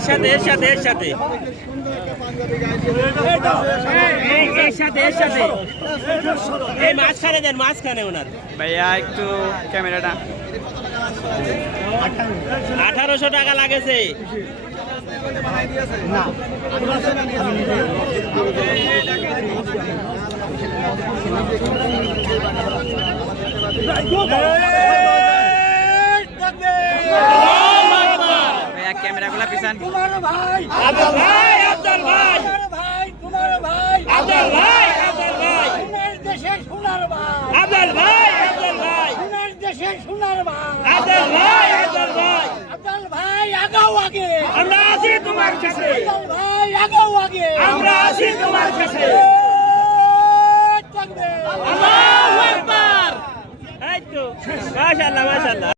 এর সাথে এর সাথে এর সাথে এর সাথে এর সাথে এই মাঝখানে দেন, মাঝখানে ওনার ভাইয়া একটু ক্যামেরাটা 1800 টাকা লাগেছে। ভাইয়া ক্যামেরাগুলো পিছান। আব্দুল ভাই আব্দুল ভাই আব্দুল ভাই আব্দুল ভাই আব্দুল ভাই আব্দুল ভাই আব্দুল ভাই আব্দুল ভাই আমরা আছি তোমার কাছে, আমরা আছি তোমার কাছে। আল্লাহু আকবার। এই তো মাশাআল্লাহ মাশাআল্লাহ।